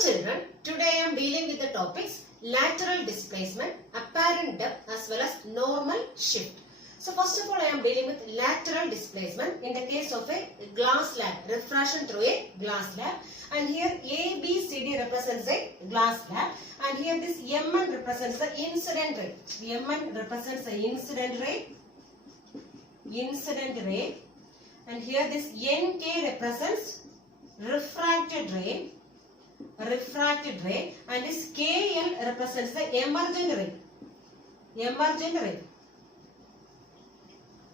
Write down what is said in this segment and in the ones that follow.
children, today I am dealing with the topics lateral displacement, apparent depth as well as normal shift. So first of all I am dealing with lateral displacement in the case of a glass slab, refraction through a glass slab, and here A, B, C, D represents a glass slab, and here this Mn represents the incident ray. Mn represents the incident ray, and here this Nk represents refracted ray, and this Kl represents the emergent ray.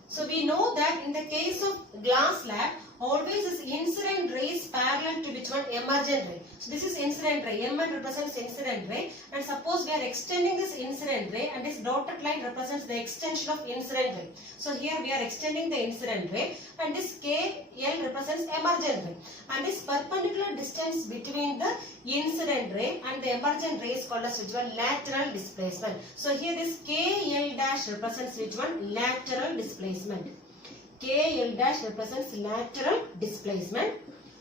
So we know that in the case of glass slab, always this incident ray is parallel to which one? Emergent ray. So this is incident ray. Mn represents incident ray, and suppose we are extending this incident ray, and this dotted line represents the extension of incident ray. So here we are extending the incident ray, and this Kl represents emergent ray, and this perpendicular distance between the incident ray and the emergent ray is called as which one? Lateral displacement. So here this Kl dash represents which one? Lateral displacement. Kl dash represents lateral displacement.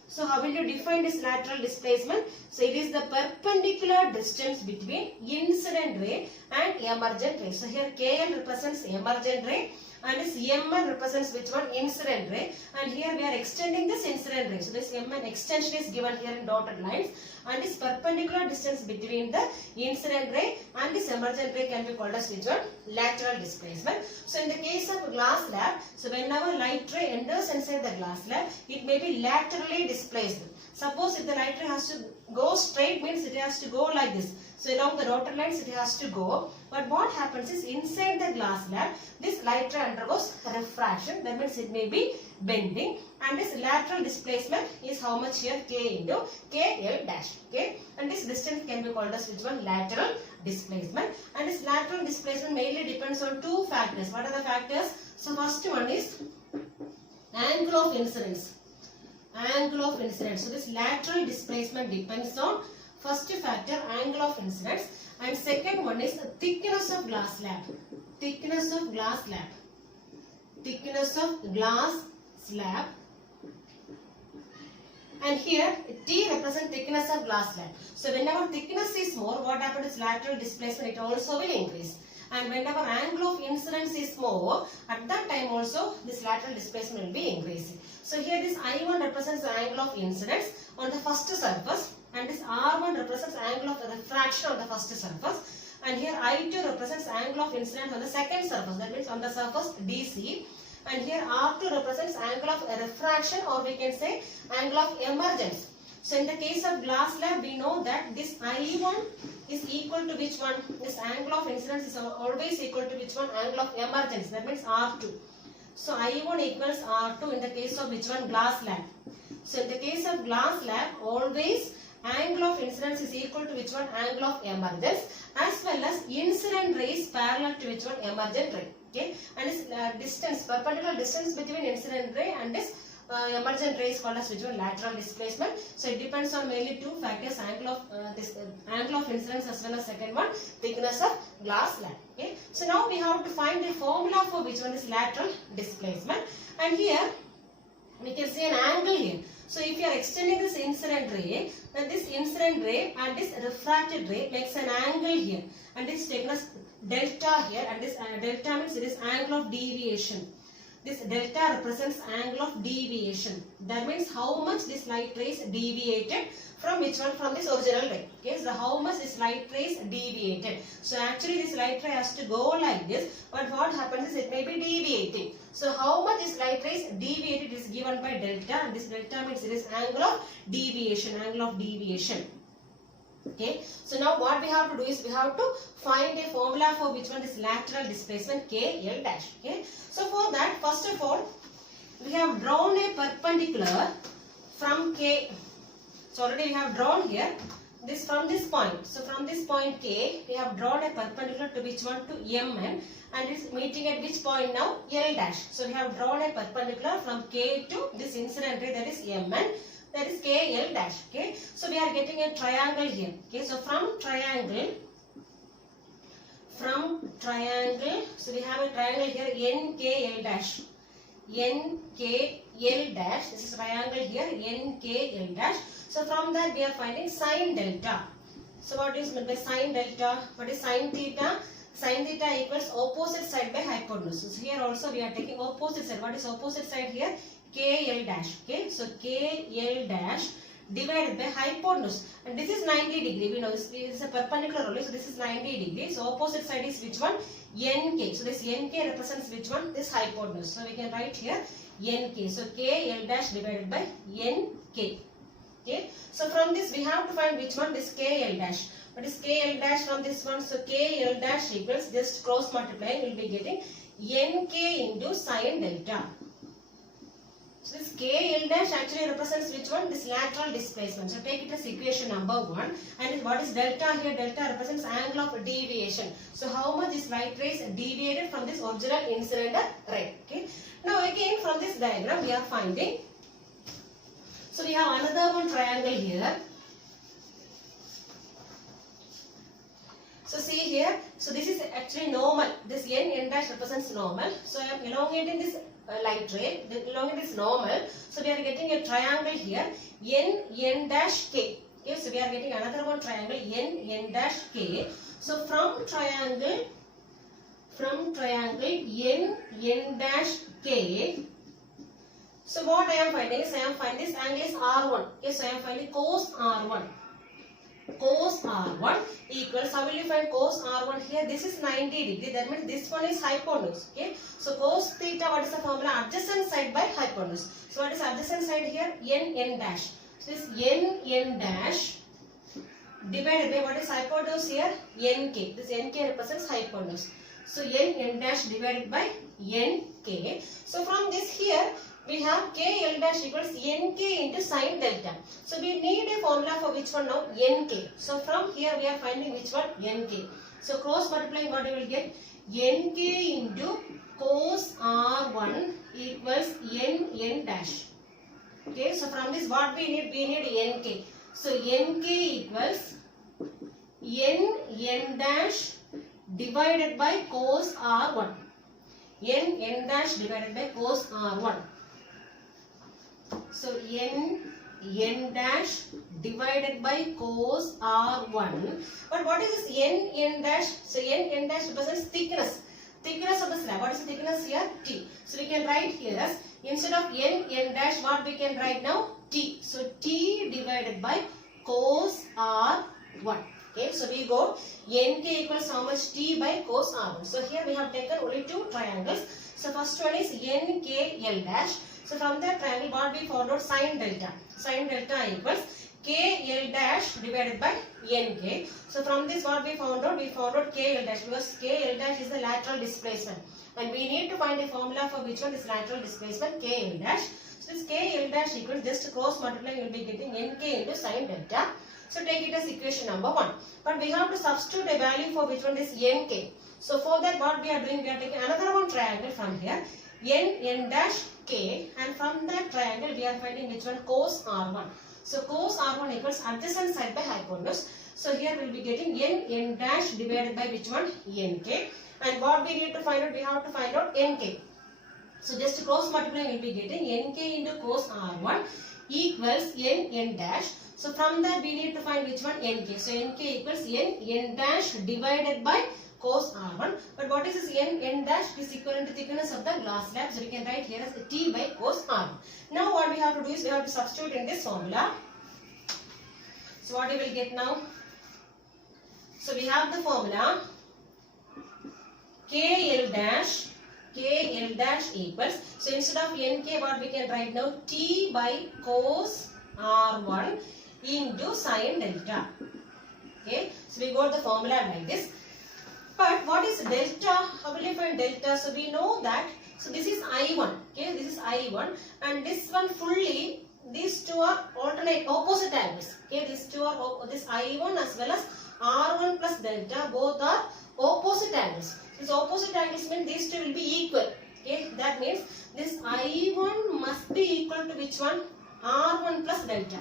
So how will you define this lateral displacement? So it is the perpendicular distance between incident ray and emergent ray. So here Kl represents emergent ray, and this Mn represents which one? Incident ray, and here we are extending this incident ray. So this Mn extension is given here in dotted lines, and this perpendicular distance between the incident ray and this emergent ray can be called as which one? Lateral displacement. So in the case of glass slab, so whenever light ray enters inside the glass slab, it may be laterally displaced. Suppose if the light ray has to go straight, means it has to go like this. So along the dotted lines it has to go. But what happens is inside the glass slab, this light ray undergoes refraction. That means it may be bending. And this lateral displacement is how much here? K into Kl dash. Okay. And this distance can be called as which one? Lateral displacement. And this lateral displacement mainly depends on two factors. What are the factors? So first one is angle of incidence. So this lateral displacement depends on first factor, angle of incidence, and second one is the thickness of glass slab. And here T represents thickness of glass slab. So whenever thickness is more, what happens is lateral displacement, it also will increase. And whenever angle of incidence is more, at that time also this lateral displacement will be increasing. So here this I1 represents the angle of incidence on the first surface, and this R1 represents angle of refraction on the first surface, and here I2 represents angle of incidence on the second surface, that means on the surface DC, and here R2 represents angle of refraction, or we can say angle of emergence. So in the case of glass slab, we know that this I1 is equal to which one? This angle of incidence is always equal to which one? Angle of emergence, that means R2. So I1 equals R2 in the case of which one? Glass slab. So in the case of glass slab, always angle of incidence is equal to which one? Angle of emergence, as well as incident ray is parallel to which one? Emergent ray. Okay, and this perpendicular distance between incident ray and this emergent ray is called as which one? Lateral displacement. So it depends on mainly two factors, angle of incidence as well as second one, thickness of glass slab. Okay, so now we have to find a formula for which one is lateral displacement, and here we can see an angle here. So if you are extending this incident ray, then this incident ray and this refracted ray makes an angle here, and this thickness delta here, and this delta means it is angle of deviation. This delta represents angle of deviation. That means how much this light ray is deviated from which one? From this original ray. Okay, so how much this light ray is deviated. So actually this light ray has to go like this, but what happens is it may be deviating. So how much this light ray is deviated is given by delta, and this delta means it is angle of deviation. Okay, so now what we have to do is we have to find a formula for which one is lateral displacement, Kl dash. Okay, so for that, first of all, we have drawn a perpendicular from K. So already we have drawn here this from this point. So from this point K, we have drawn a perpendicular to which one? To Mn, and it's meeting at which point now? L dash. So we have drawn a perpendicular from K to this incident ray, that is Mn. That is Kl dash. Okay, so we are getting a triangle here. Okay, so from triangle, so we have a triangle here, NKL dash. NKL dash. This is triangle here, NKL dash. So from that we are finding sine delta. So what is meant by sine delta? What is sine theta? Sine theta equals opposite side by hypotenuse. So here also we are taking opposite side. What is opposite side here? KL dash. Okay, so KL dash divided by hypotenuse, and this is 90 degree. We know this is a perpendicular only, so this is 90 degree. So opposite side is which one? NK. So this NK represents which one? This hypotenuse. So we can write here NK. So KL dash divided by NK. Okay. So from this we have to find which one? This KL dash. What is KL dash from this one? So KL dash equals, just cross multiplying, we will be getting NK into sine delta. So this KL dash actually represents which one? This lateral displacement. So take it as equation number 1. And what is delta here? Delta represents angle of deviation. So how much is light rays deviated from this original incident ray? Okay. Now again from this diagram we are finding. So we have another one triangle here. So see here. So this is actually normal. This N dash represents normal. So I am elongating this light ray, elongate is normal. So we are getting a triangle here, N dash K. Okay, so we are getting another one triangle, N dash K. So from triangle N dash K. So what I am finding is, I am finding this angle is R1. Okay, so I am finding cos R1. Cos R1 equals, how will you find cos R1 here? This is 90 degree, that means this one is hypotenuse. Okay, so cos theta, what is the formula? Adjacent side by hypotenuse. So what is adjacent side here? N dash. So this N dash divided by what is hypotenuse here? NK. This NK represents hypotenuse. So N dash divided by NK. So from this here we have KL dash equals NK into sine delta. So we need a formula for which one now? NK. So from here we are finding which one? NK. So cross multiplying, what you will get? NK into cos R1 equals N dash. Okay, so from this what we need? We need NK. So NK equals N dash divided by cos R1. N dash divided by cos R1. So N dash divided by cos R1. But what is this N dash? So N dash represents thickness. Thickness of the slab. What is the thickness here? T. So we can write here as, instead of N dash, what we can write now? T. So T divided by cos R1. Okay, so we go NK equals how much? T by cos R1. So here we have taken only two triangles. So first one is NKL dash. So from that triangle what we found out? Sine delta. Sine delta equals KL dash divided by NK. So from this what we found out? We found out KL dash, because KL dash is the lateral displacement. And we need to find a formula for which one is lateral displacement? KL dash. So this KL dash equals, just cross multiplying, you will be getting NK into sine delta. So take it as equation number 1. But we have to substitute a value for which one is NK. So for that what we are doing? We are taking another one triangle from here. N dash K, and from that triangle we are finding which one? Cos R1. So cos R1 equals adjacent side by hypotenuse. So here we will be getting N dash divided by which one? NK. And what we need to find out? We have to find out NK. So just cross multiplying, we will be getting NK into cos R1 equals N dash. So from that we need to find which one? NK. So NK equals N dash divided by cos R1. But what is this N dash? It is equivalent to thickness of the glass slab. So we can write here as T by cos R1. Now what we have to do is we have to substitute in this formula. So what you will get now? So we have the formula KL dash equals, so instead of NK what we can write now? T by cos R1 into sine delta. Okay, so we got the formula like this. But what is delta? How will you find delta? So we know that, so this is I1, okay, this is I1, and this one fully, these two are alternate opposite angles. Okay, these two are, this I1 as well as R1 plus delta, both are opposite angles. These opposite angles mean these two will be equal. Okay, that means this I1 must be equal to which one? R1 plus delta.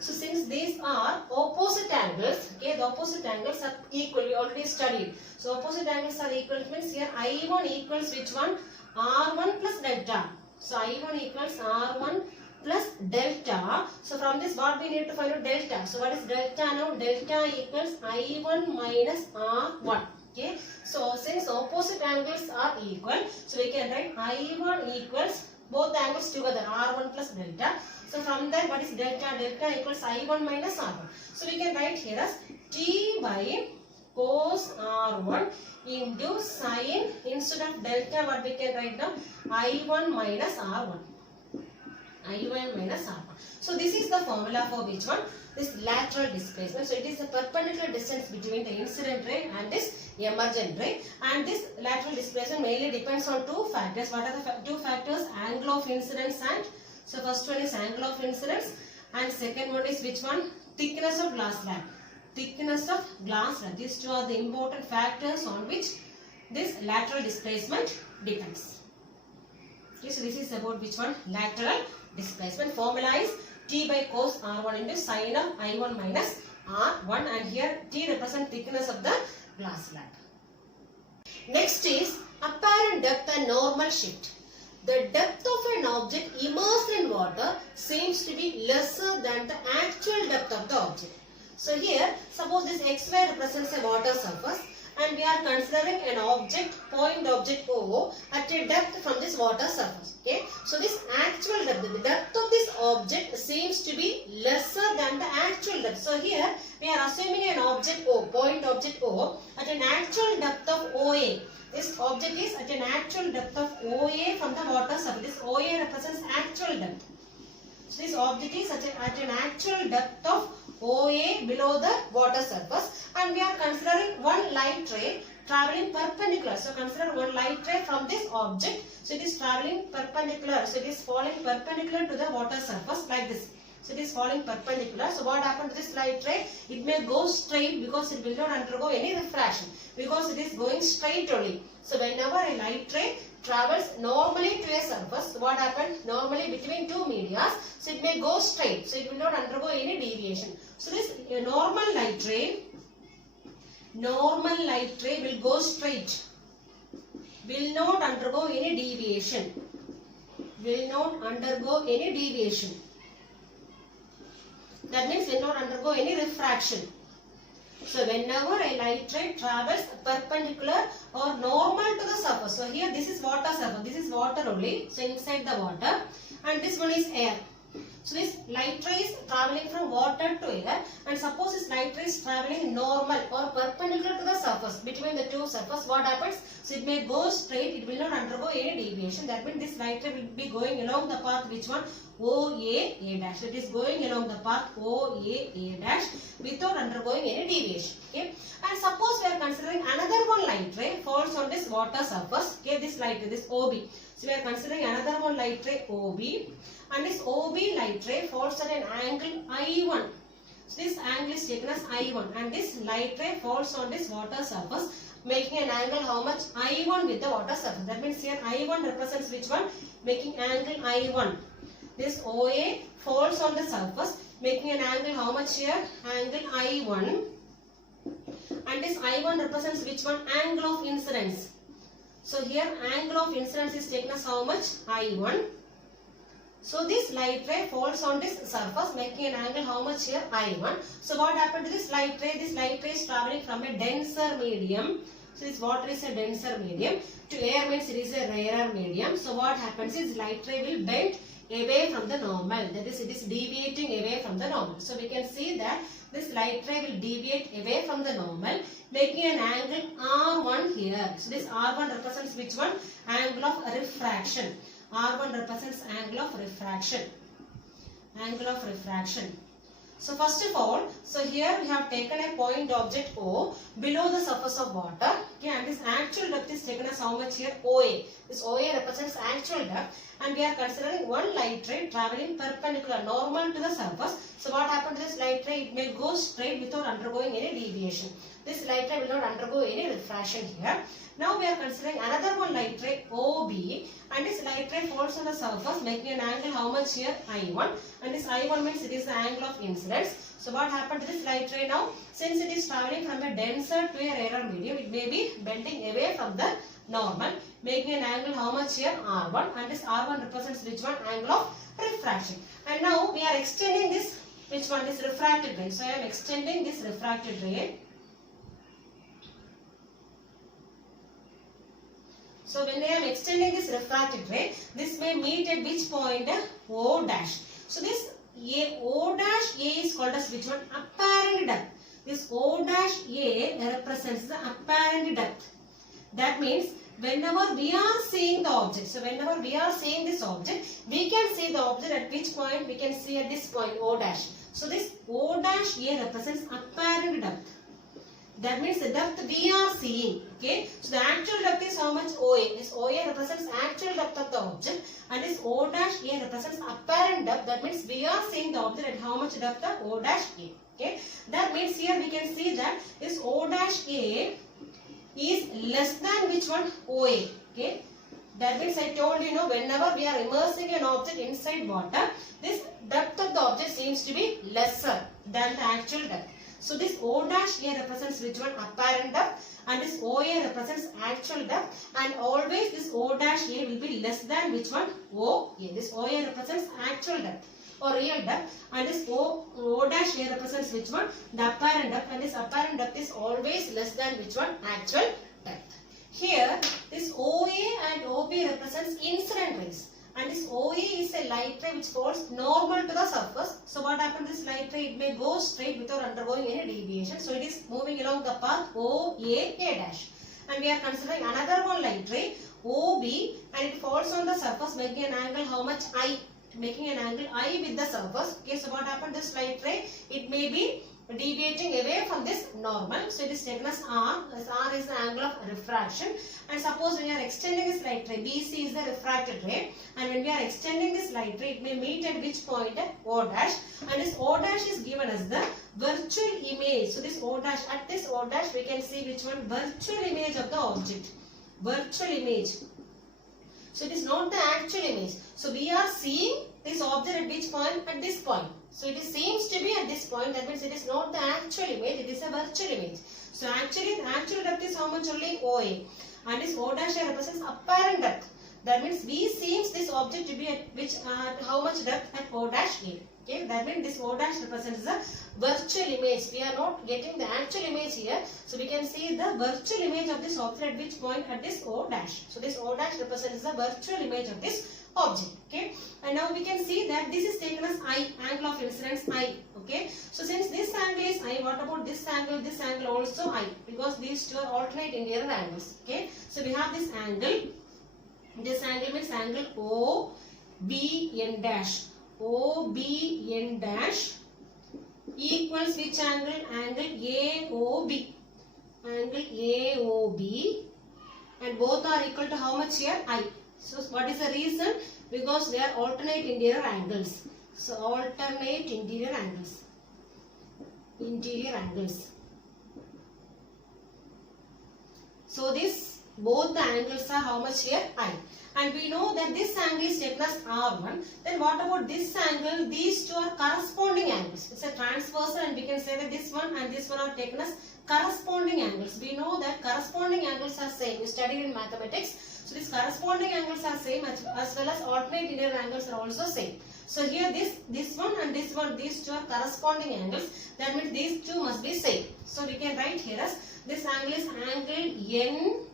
So since these are opposite angles, okay, the opposite angles are equal. We already studied. So opposite angles are equal, means here I1 equals which one? R1 plus delta. So I1 equals R1 plus delta. So from this what we need to find out delta. So what is delta now? Delta equals I1 minus R1. Okay. So since opposite angles are equal, so we can write I1 equals both angles together, R1 plus delta. So from that what is delta? Delta equals I1 minus R1. So we can write here as T by cos R1 into sin, instead of delta what we can write down? I1 minus R1. I1 minus R1. So this is the formula for which one? This lateral displacement. So it is the perpendicular distance between the incident ray and this emergent ray. And this lateral displacement mainly depends on two factors. What are the two factors? Angle of incidence and, so first one is angle of incidence and second one is which one? Thickness of glass slab. Thickness of glass slab. These two are the important factors on which this lateral displacement depends. Okay, so this is about which one? Lateral displacement. Formula is T by cos R1 into sin of I1 minus R1, and here T represents thickness of the glass slab. Next is apparent depth and normal shift. The depth of an object immersed in water seems to be lesser than the actual depth of the object. So here, suppose this xy represents a water surface and we are considering an object, point object O at a depth from this water surface. Okay. So this actual depth, the depth of this object seems to be lesser than the actual depth. So here we are assuming an object O, point object O at an actual depth of OA. This object is at an actual depth of OA from the water surface. This OA represents actual depth. So this object is at an actual depth of OA below the water surface, and we are considering one light ray traveling perpendicular. So consider one light ray from this object. So it is traveling perpendicular. So it is falling perpendicular to the water surface like this. So it is falling perpendicular. So what happened to this light ray? It may go straight because it will not undergo any refraction because it is going straight only. So whenever a light ray travels normally to a surface, what happened? Normally between two medias, so it may go straight. So it will not undergo any deviation. So this normal light ray will go straight. Will not undergo any deviation. Will not undergo any deviation. That means will not undergo any refraction. So whenever a light ray travels perpendicular or normal to the surface. So here this is water surface. This is water only. So inside the water. And this one is air. So this light ray is traveling from water to air, and suppose this light ray is traveling normal or perpendicular to the surface, between the two surfaces, what happens? So it may go straight, it will not undergo any deviation. That means this light ray will be going along the path which one? OA, A dash. So it is going along the path OA, A dash without undergoing any deviation. Okay. And suppose we are considering another one light ray falls on this water surface. Okay, this light ray, this OB. So we are considering another one light ray OB, and this OB light ray falls at an angle I1. So this angle is taken as I1, and this light ray falls on this water surface, making an angle how much? I1 with the water surface. That means here I1 represents which one? Making angle I1. This OA falls on the surface, making an angle how much here? Angle I1. And this I1 represents which one? Angle of incidence. So here angle of incidence is taken as how much? I1. So this light ray falls on this surface, making an angle how much here? I1. So what happened to this light ray? This light ray is traveling from a denser medium. So this water is a denser medium. To air means it is a rarer medium. So what happens is light ray will bend away from the normal. That is, it is deviating away from the normal. So we can see that this light ray will deviate away from the normal, making an angle R1 here. So this R1 represents which one? Angle of refraction. R1 represents angle of refraction. Angle of refraction. So first of all, so here we have taken a point object O below the surface of water. Okay, and this actual depth is taken as how much here? OA. This OA represents actual depth, and we are considering one light ray traveling perpendicular, normal to the surface. So what happened to this light ray? It may go straight without undergoing any deviation. This light ray will not undergo any refraction here. Now we are considering another one light ray OB, and this light ray falls on the surface, making an angle how much here? I1, and this I1 means it is the angle of incidence. So what happened to this light ray now? Since it is traveling from a denser to a rarer medium, it may be bending away from the normal, making an angle how much here? R1, and this R1 represents which one? Angle of refraction. And now we are extending this, which one is refracted ray. So I am extending this refracted ray. So when I am extending this refracted ray, this may meet at which point? O dash. So this O dash A is called as which one? Apparent depth. This O dash A represents the apparent depth. That means whenever we are seeing the object, so whenever we are seeing this object, we can see the object at which point? We can see at this point O dash. So this O dash A represents apparent depth. That means the depth we are seeing. Okay. So the actual depth is how much? OA. This OA represents actual depth of the object, and this O dash A represents apparent depth. That means we are seeing the object at how much depth? O dash A. Okay. That means here we can see that this O dash A is less than which one? OA. Okay. That means I told you, whenever we are immersing an object inside water, this depth of the object seems to be lesser than the actual depth. So this O dash A represents which one? Apparent depth, and this OA represents actual depth, and always this O dash A will be less than which one? OA. This OA represents actual depth or real depth, and this O dash A represents which one? The apparent depth, and this apparent depth is always less than which one? Actual depth. Here this OA and OB represents incident rays. And this OA is a light ray which falls normal to the surface. So what happens? This light ray, it may go straight without undergoing any deviation. So it is moving along the path OA dash. And we are considering another one light ray OB, and it falls on the surface, making an angle how much? I. Making an angle I with the surface. Okay, so what happened? This light ray, it may be deviating away from this normal. So it is taken as R. As R is the angle of refraction. And suppose we are extending this light ray, BC is the refracted ray, and when we are extending this light ray, it may meet at which point? O dash, and this O dash is given as the virtual image. So this O dash, at this O dash we can see which one? Virtual image of the object. Virtual image. So it is not the actual image. So we are seeing this object at which point? At this point. So it seems to be at this point. That means it is not the actual image. It is a virtual image. So actually the actual depth is how much? Only OA. And this O dash A represents apparent depth. That means we seems this object to be at which how much depth? At O dash A. Okay. That means this O dash represents the virtual image. We are not getting the actual image here. So we can see the virtual image of this object at which point? At this O dash. So this O dash represents the virtual image of this object. Okay. And now we can see that this is taken as I, angle of incidence I. Okay. So since this angle is I, what about this angle? This angle also I, because these two are alternate interior angles. Okay. So we have this angle. This angle means angle OBN dash. OBN dash equals which angle? Angle AOB. Angle AOB, and both are equal to how much here? I. So what is the reason? Because they are alternate interior angles. So alternate interior angles. Interior angles. So this, both the angles are how much here? I. And we know that this angle is taken as R1. Then what about this angle? These two are corresponding angles. It's a transversal, and we can say that this one and this one are taken as corresponding angles. We know that corresponding angles are same. We studied in mathematics. So these corresponding angles are same, as well as alternate interior angles are also same. So here this one and this one, these two are corresponding angles. That means these two must be same. So we can write here as this angle is angle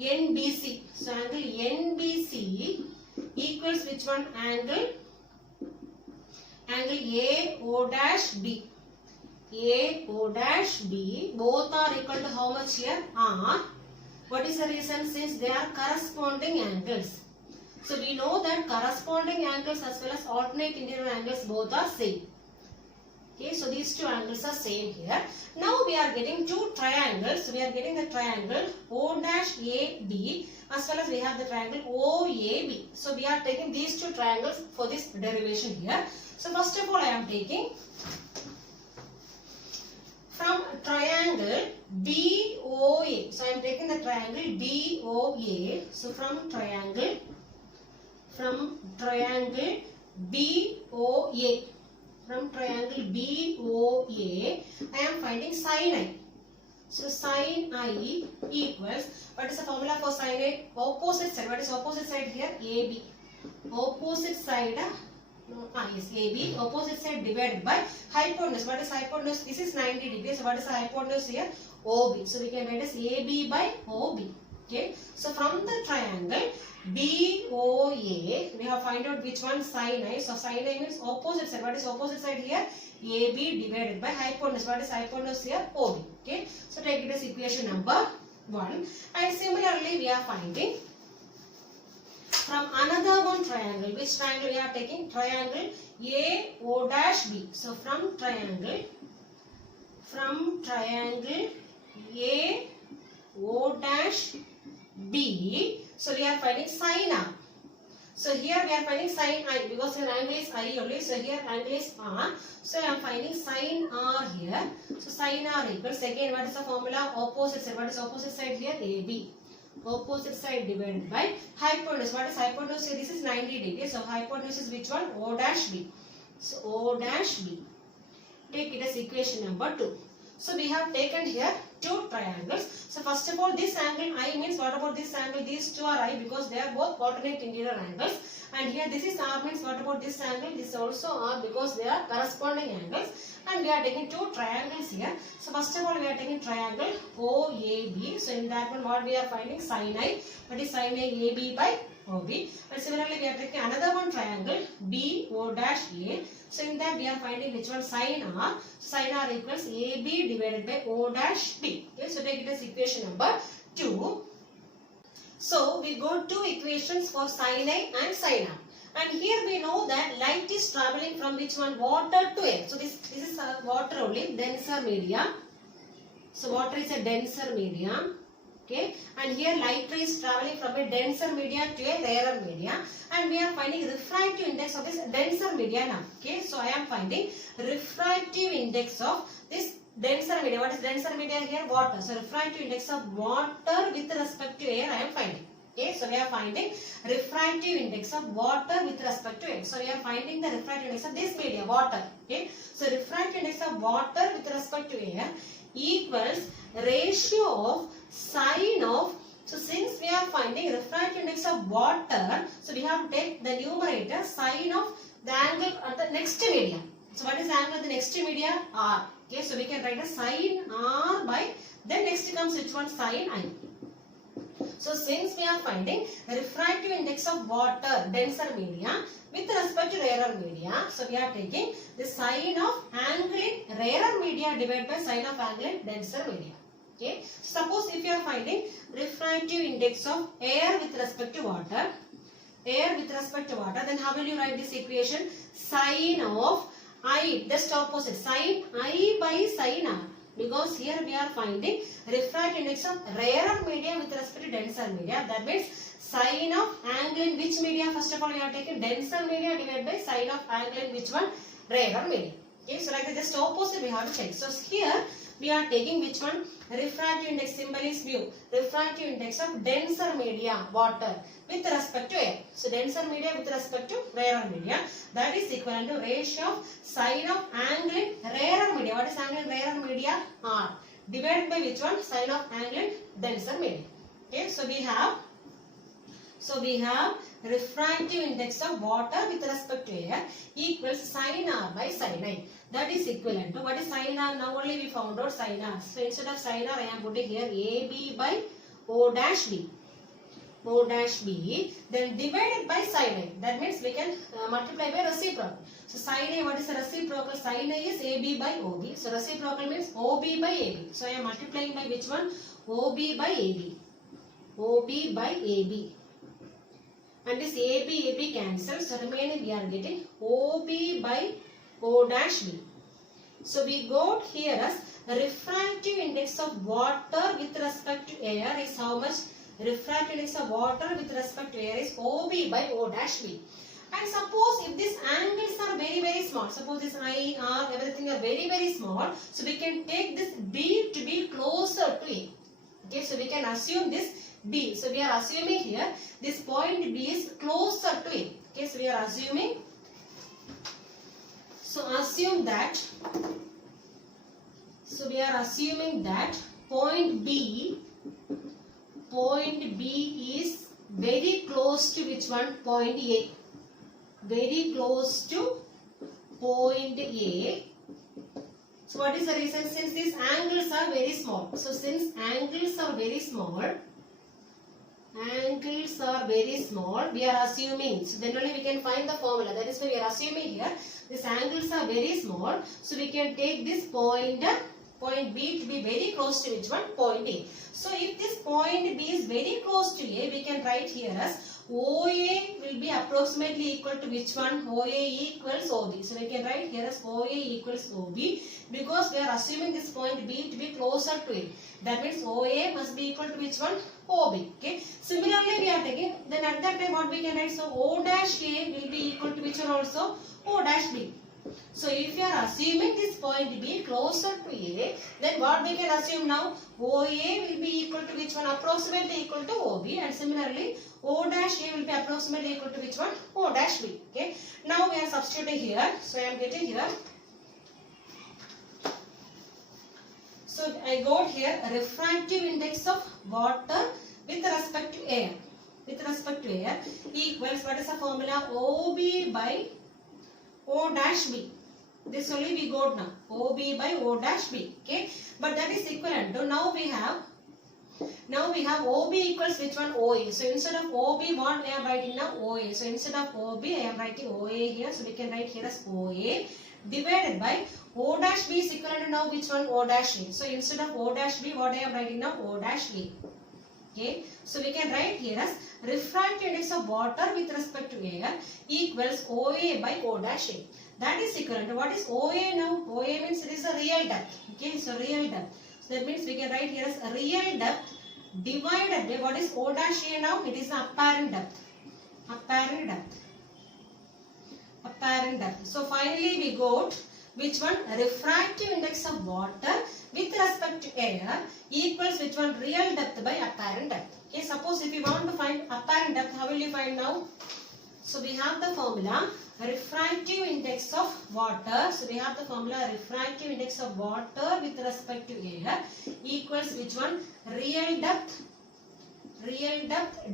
NBC. So angle NBC equals which one? Angle AO dash B. AO dash B, both are equal to how much here? R. What is the reason? Since they are corresponding angles. So we know that corresponding angles as well as alternate interior angles both are same. Okay, so these two angles are same here. Now we are getting two triangles. We are getting the triangle O dash AB, as well as we have the triangle OAB. So we are taking these two triangles for this derivation here. So first of all I am taking from triangle BOA. So I am taking the triangle BOA. So from triangle BOA, I am finding sin I. So sin I equals, what is the formula for sin I? Opposite side. What is opposite side here? AB. Opposite side, yes, AB. Opposite side divided by hypotenuse. What is hypotenuse? This is 90 degrees. So what is the hypotenuse here? OB. So we can write as AB by OB. Okay. So from the triangle BOA, we have find out which one sin I. So sin I means opposite side. What is opposite side here? AB divided by hypotenuse. What is hypotenuse here? OB. Okay. So take it as equation number 1. And similarly, we are finding from another one triangle. Which triangle we are taking? Triangle AO dash B. So from triangle AO dash B. So we are finding sin R. So here we are finding sin I because the angle is I only. So here angle is R. So I am finding sin R here. So sin R equals, again what is the formula? Opposite side. What is opposite side here? AB. Opposite side divided by hypotenuse. What is hypotenuse here? This is 90 degrees. So hypotenuse is which one? O dash B. So O dash B. Take it as equation number 2. So we have taken here two triangles. So first of all, this angle I means, what about this angle? These two are I because they are both alternate interior angles. And here this is R means, what about this angle? This is also R because they are corresponding angles. And we are taking two triangles here. So first of all, we are taking triangle OAB. So in that one, what we are finding? Sin I. What is sin I? AB by OB. And similarly, we are taking another one triangle BO dash A. So in that we are finding which one? Sin R. Sin R equals AB divided by O dash B. Okay, so take it as equation number 2. So we got two equations for sin I and sin R. And here we know that light is traveling from which one? Water to air. So this is water only, denser medium. So water is a denser medium. Okay, and here light ray is traveling from a denser media to a rarer media, and we are finding refractive index of this denser media now. Okay, so I am finding refractive index of this denser media. What is denser media here? Water. So refractive index of water with respect to air I am finding. Okay, so we are finding refractive index of water with respect to air. So we are finding the refractive index of this media, water. Okay, so refractive index of water with respect to air equals ratio of sin of, so since we are finding refractive index of water, so we have to take the numerator sin of the angle at the next medium. So what is the angle at the next medium? R. Okay, so we can write as sin R by, then next comes which one? Sin I. So since we are finding refractive index of water, denser media with respect to rarer media, so we are taking the sin of angle in rarer media divided by sin of angle in denser media. Okay. Suppose if you are finding refractive index of air with respect to water, then how will you write this equation? Sin of I, just opposite, sin I by sin R. Because here we are finding refractive index of rarer media with respect to denser media. That means sin of angle in which media? First of all, we are taking denser media divided by sin of angle in which one? Rarer media. Okay, so like the just opposite we have to check. So here we are taking which one? Refractive index, symbol is mu. Refractive index of denser media, water, with respect to air. So denser media with respect to rarer media. That is equivalent to ratio of sin of angle in rarer media. What is angle in rarer media? R. Divided by which one? Sin of angle in denser media. Okay, so we have refractive index of water with respect to air equals sin R by sin I. That is equivalent to, what is sin R? Now only we found out sin R. So instead of sin R, I am putting here AB by O dash B. O dash B, then divided by sin I. That means we can multiply by reciprocal. So sin I, what is the reciprocal? Sin I is AB by OB. So reciprocal means OB by AB. So I am multiplying by which one? OB by AB. OB by AB. And this AB cancels. So remaining we are getting OB by O dash B. So we got here as refractive index of water with respect to air is how much? Refractive index of water with respect to air is OB by O dash B. And suppose if these angles are very, very small, suppose this I, R, everything are very, very small, so we can take this B to be closer to A. Okay, so we can assume this B. So we are assuming here this point B is closer to A. Okay, so we are assuming. So assume that. So we are assuming that point B is very close to which one? Point A. Very close to point A. So what is the reason? Since these angles are very small. So since angles are very small, we are assuming. So then only we can find the formula. That is why we are assuming here. These angles are very small. So we can take this point B to be very close to which one? Point A. So if this point B is very close to A, we can write here as OA will be approximately equal to which one? OA equals OB. So we can write here as OA equals OB because we are assuming this point B to be closer to A. That means OA must be equal to which one? OB. Okay. Similarly, we are taking, then at that time what we can write? So O dash A will be equal to which one also? O dash B. So if you are assuming this point B closer to A, then what we can assume now? OA will be equal to which one? Approximately equal to OB, and similarly O dash A will be approximately equal to which one? O dash B. Okay. Now we are substituting here. So I am getting here. So I got here a refractive index of water with respect to air. With respect to air equals, what is the formula? OB by O dash B. This only we got now. OB by O dash B. Okay. But that is equivalent to, now we have OB equals which one? OA. So instead of OB, what I am writing now? OA. So instead of OB, I am writing OA here. So we can write here as OA divided by O dash B is equivalent to now which one? O dash A. So instead of O dash B, what I am writing now? O dash A. Okay. So we can write here as refractive index of water with respect to air equals OA by O dash A. That is equivalent to, what is OA now? OA means it is a real depth. Okay, so real depth. So that means we can write here as real depth divided by, what is O dash A now? It is the apparent depth. Apparent depth. Apparent depth. So finally we got which one? Refractive index of water with respect to air equals which one? Real depth by apparent depth. Okay, suppose if you want to find apparent depth, how will you find now? So we have the formula refractive index of water. So we have the formula refractive index of water with respect to air equals which one? Real depth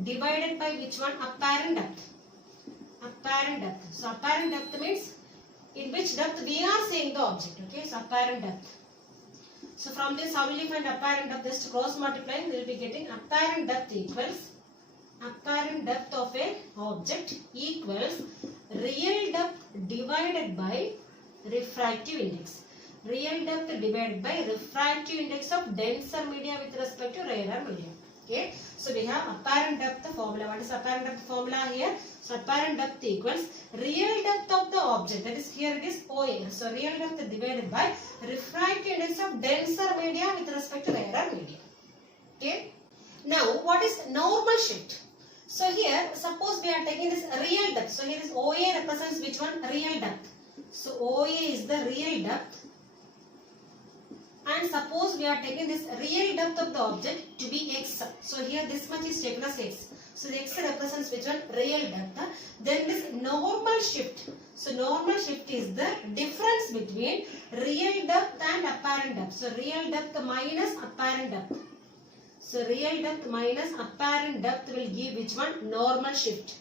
divided by which one? Apparent depth. Apparent depth. So apparent depth means in which depth we are seeing the object. Okay, so apparent depth. So from this, how will you find apparent depth? Just cross multiplying, we will be getting apparent depth equals apparent depth of a object equals real depth divided by refractive index. Real depth divided by refractive index of denser media with respect to rarer media. Okay, so we have apparent depth formula. What is apparent depth formula here? So apparent depth equals real depth of the object. That is, here it is OA. So real depth divided by refractive index of denser media with respect to rarer media. Okay. Now what is normal shift? So here, suppose we are taking this real depth. So here is OA represents which one? Real depth. So OA is the real depth. And suppose we are taking this real depth of the object to be x. So here this much is taken as x. So the x represents which one? Real depth. Then this normal shift. So normal shift is the difference between real depth and apparent depth. So real depth minus apparent depth. So real depth minus apparent depth will give which one? Normal shift.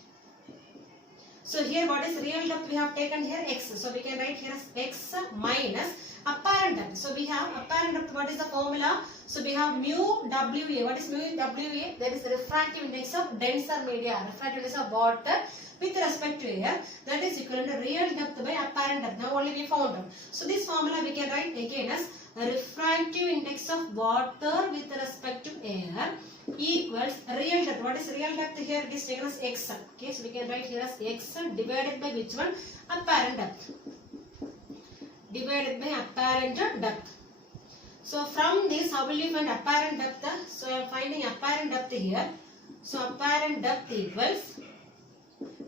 So here what is real depth? We have taken here x. So we can write here as x minus apparent depth. So we have apparent depth. What is the formula? So we have mu WA. What is mu WA? That is the refractive index of denser media. Refractive index of water with respect to air. That is equivalent to real depth by apparent depth. Now only we found out. So this formula we can write again as refractive index of water with respect to air equals real depth. What is real depth here? It is taken as x. Okay, so we can write here as x divided by which one? Apparent depth. Divided by apparent depth. So from this, how will you find apparent depth? So I am finding apparent depth here. So apparent depth equals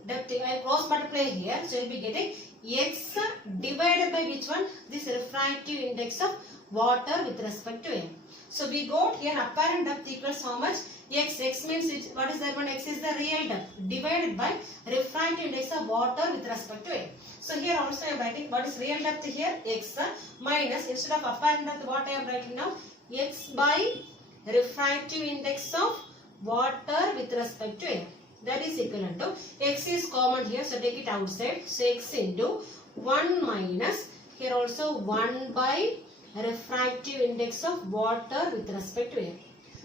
depth. I cross multiply here. So you will be getting x divided by which one? This refractive index of water with respect to air. So we got here apparent depth equals how much? X. X means what is that one? X is the real depth divided by refractive index of water with respect to air. So here also I am writing what is real depth here? X minus, instead of apparent depth what I am writing now? x by refractive index of water with respect to air. That is equivalent to x is common here, so take it outside. So x into 1 minus here also 1 by refractive index of water with respect to air.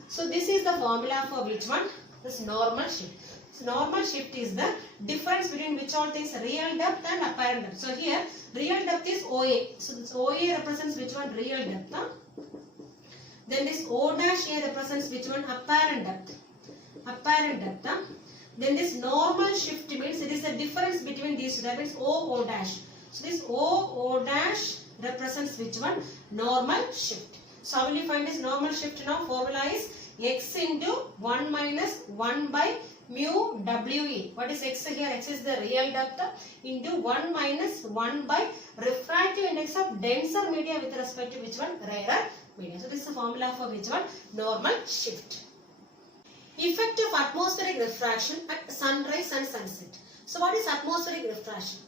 So this is the formula for which one? This normal shift. So normal shift is the difference between which all things, real depth and apparent depth. So here real depth is OA. So this OA represents which one? Real depth. Then this O dash here represents which one? Apparent depth. Apparent depth. Then this normal shift means it is the difference between these two. That means O dash. So this O dash represents which one? Normal shift. So how will you find this normal shift now? Formula is x into 1 minus 1 by mu WE. What is x here? X is the real depth into 1 minus 1 by refractive index of denser media with respect to which one? Rarer media. So this is the formula for which one? Normal shift. Effect of atmospheric refraction at sunrise and sunset. So what is atmospheric refraction?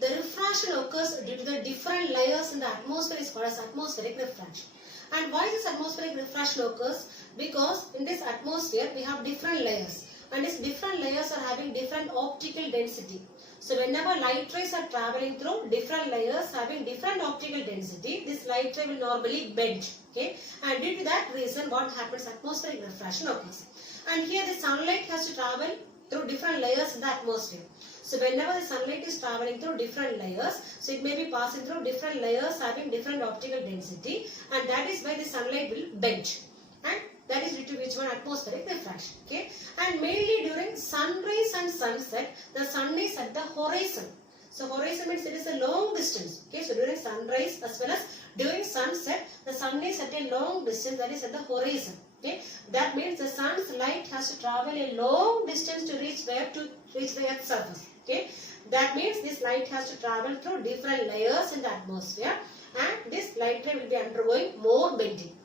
The refraction occurs due to the different layers in the atmosphere is called as atmospheric refraction. And why this atmospheric refraction occurs? Because in this atmosphere we have different layers, and these different layers are having different optical density. So whenever light rays are traveling through different layers having different optical density, this light ray will normally bend. Okay, and due to that reason what happens? Atmospheric refraction occurs. And here the sunlight has to travel through different layers in the atmosphere. So whenever the sunlight is traveling through different layers, so it may be passing through different layers having different optical density, and that is why the sunlight will bend. And that is due to which one? Atmospheric refraction. Okay, and mainly during sunrise and sunset, the sun is at the horizon. So horizon means it is a long distance. Okay, so during sunrise as well as during sunset, the sun is at a long distance, that is at the horizon. Okay, that means the sun's light has to travel a long distance to reach where? To reach the Earth's surface. Okay, that means this light has to travel through different layers in the atmosphere, and this light ray will be undergoing more bending.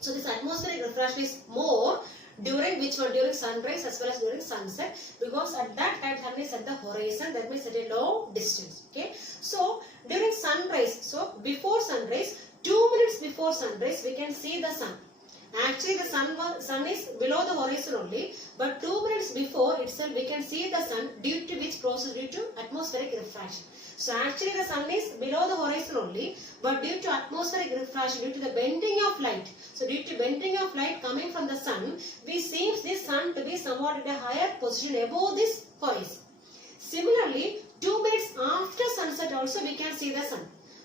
So this atmospheric refraction is more during which one? During sunrise as well as during sunset, because at that time sun is at the horizon, that means at a long distance. Okay, so during sunrise, so before sunrise, 2 minutes before sunrise, we can see the sun. Actually the sun is below the horizon only, but 2 minutes before itself we can see the sun, due to which process? Due to atmospheric refraction. So actually the sun is below the horizon only, but due to atmospheric refraction, due to the bending of light, so due to bending of light coming from the sun, we see this sun to be somewhat at a higher position above this horizon. Similarly, 2 minutes after sunset also we can see the sun.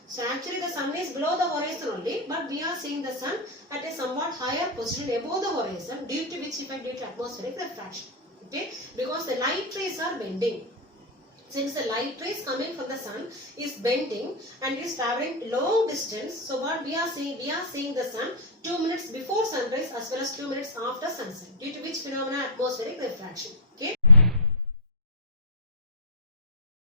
So actually the sun is below the horizon only, but we are seeing the sun at a somewhat higher position above the horizon, due to which effect? Due to atmospheric refraction. Okay, because the light rays are bending. Since the light rays coming from the sun is bending and is traveling long distance, so what we are seeing? We are seeing the sun 2 minutes before sunrise as well as 2 minutes after sunset, due to which phenomena? Atmospheric refraction. Okay.